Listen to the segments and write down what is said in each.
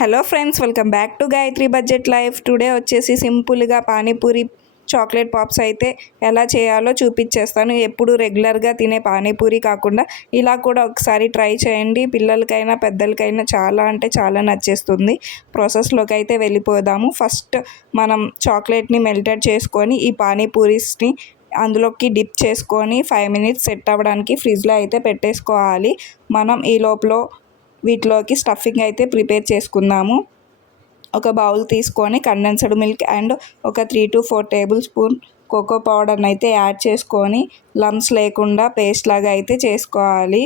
Hello friends, welcome back to Gayatri budget life. Today వచ్చేసి సింపుల్గా panipuri chocolate pops అయితే ఎలా చేయాలో చూపించేస్తాను. ఎప్పుడు రెగ్యులర్గా తినే పానీపూరి కాకుండా ఇలా కూడా ఒకసారి ట్రై చేయండి. పిల్లలకైనా పెద్దలకైనా చాలా అంటే చాలా నచ్చేస్తుంది. ప్రాసెస్లోకి అయితే వెళ్ళిపోదాము. ఫస్ట్ మనం చాక్లెట్ని మెల్టెడ్ చేసుకొని ఈ పానీపూరీస్ని అందులోకి డిప్ చేసుకొని 5 మినిట్స్ సెట్ అవ్వడానికి ఫ్రిడ్జ్లో అయితే పెట్టేసుకోవాలి. మనం ఈ లోపల వీటిలోకి స్టఫింగ్ అయితే ప్రిపేర్ చేసుకుందాము. ఒక బౌల్ తీసుకొని కండెన్స్డ్ మిల్క్ అండ్ ఒక 3 to 4 టేబుల్ స్పూన్ కోకో పౌడర్ని అయితే యాడ్ చేసుకొని లమ్స్ లేకుండా పేస్ట్ లాగా అయితే చేసుకోవాలి.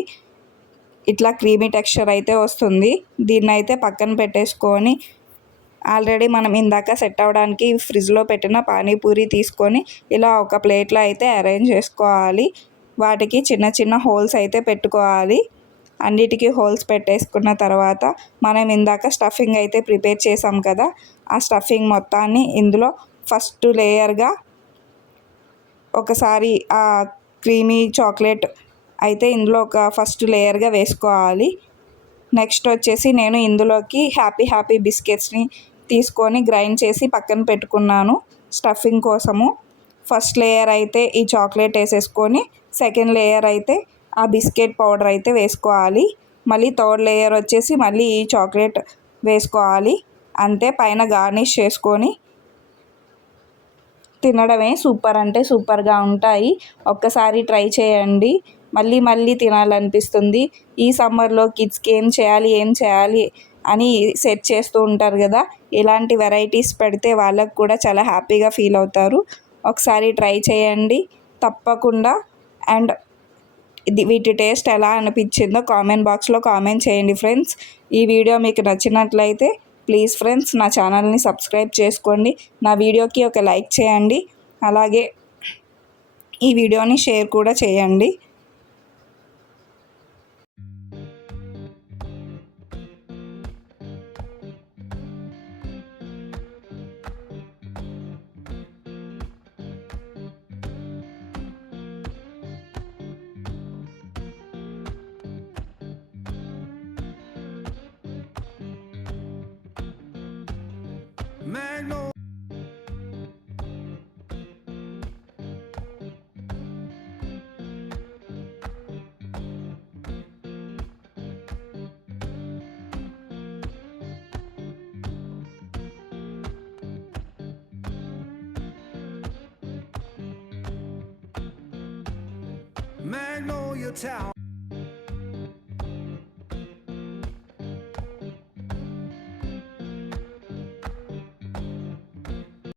ఇట్లా క్రీమీ టెక్స్చర్ అయితే వస్తుంది. దీన్ని అయితే పక్కన పెట్టేసుకొని ఆల్రెడీ మనం ఇందాక సెట్ అవ్వడానికి ఫ్రిడ్జ్లో పెట్టిన పానీపూరి తీసుకొని ఇలా ఒక ప్లేట్లో అయితే అరేంజ్ చేసుకోవాలి. వాటికి చిన్న చిన్న హోల్స్ అయితే పెట్టుకోవాలి. అన్నిటికీ హోల్స్ పెట్టేసుకున్న తర్వాత మనం ఇందాక స్టఫింగ్ అయితే ప్రిపేర్ చేసాం కదా, ఆ స్టఫింగ్ మొత్తాన్ని ఇందులో ఫస్ట్ లేయర్గా ఒకసారి ఆ క్రీమీ చాక్లెట్ అయితే ఇందులో ఒక ఫస్ట్ లేయర్గా వేసుకోవాలి. నెక్స్ట్ వచ్చేసి నేను ఇందులోకి హ్యాపీ బిస్కెట్స్ని తీసుకొని గ్రైండ్ చేసి పక్కన పెట్టుకున్నాను స్టఫింగ్ కోసము. ఫస్ట్ లేయర్ అయితే ఈ చాక్లెట్ వేసేసుకొని సెకండ్ లేయర్ అయితే ఆ బిస్కెట్ పౌడర్ అయితే వేసుకోవాలి. మళ్ళీ థర్డ్ లేయర్ వచ్చేసి మళ్ళీ ఈ చాక్లెట్ వేసుకోవాలి. అంతే, పైన గార్నిష్ చేసుకొని తినడమే. సూపర్ అంటే సూపర్గా ఉంటాయి. ఒక్కసారి ట్రై చేయండి, మళ్ళీ మళ్ళీ తినాలనిపిస్తుంది. ఈ సమ్మర్లో కిడ్స్కి ఏం చేయాలి అని సెట్ చేస్తూ ఉంటారు కదా, ఇలాంటి వెరైటీస్ పెడితే వాళ్ళకు కూడా చాలా హ్యాపీగా ఫీల్ అవుతారు. ఒకసారి ట్రై చేయండి తప్పకుండా. అండ్ వీటి టేస్ట్ ఎలా అనిపించిందో కామెంట్ బాక్స్లో కామెంట్ చేయండి ఫ్రెండ్స్. ఈ వీడియో మీకు నచ్చినట్లయితే ప్లీజ్ ఫ్రెండ్స్ నా ఛానల్ని సబ్స్క్రైబ్ చేసుకోండి. నా వీడియోకి ఒక లైక్ చేయండి. అలాగే ఈ వీడియోని షేర్ కూడా చేయండి. Magnolia. Magnolia Tower.